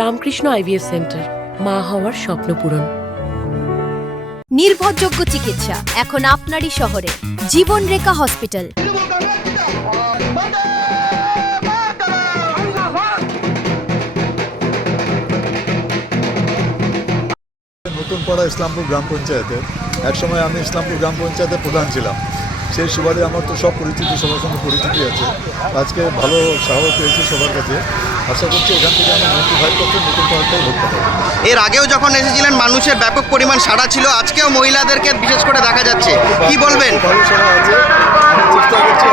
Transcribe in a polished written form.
Ramakrishna IVF centre, মা হওয়ার স্বপ্ন পূরণ। নির্ভরযোগ্য চিকিৎসা এখন আপনারই শহরে, জীবনরেখা হসপিটাল। নতুন পাড়া ইসলামপুর গ্রাম পঞ্চায়েতের একসময় আমি ইসলামপুর গ্রাম পঞ্চায়েতের প্রধান ছিলাম। সেই সুবাদে আমার তো সব পরিচিতি, সবার সঙ্গে পরিচিতি আছে। আজকে ভালো সাহস পেয়েছি সবার কাছে। আশা করছি এখান থেকে আমি 95% নতুন পাড়াটাই ভোট পাবো। এর আগেও যখন এসেছিলেন মানুষের ব্যাপক পরিমাণ সাড়া ছিল, আজকেও মহিলাদেরকে বিশেষ করে দেখা যাচ্ছে, কি বলবেন? ভালো সাড়া আছে, আমি চেষ্টা করছি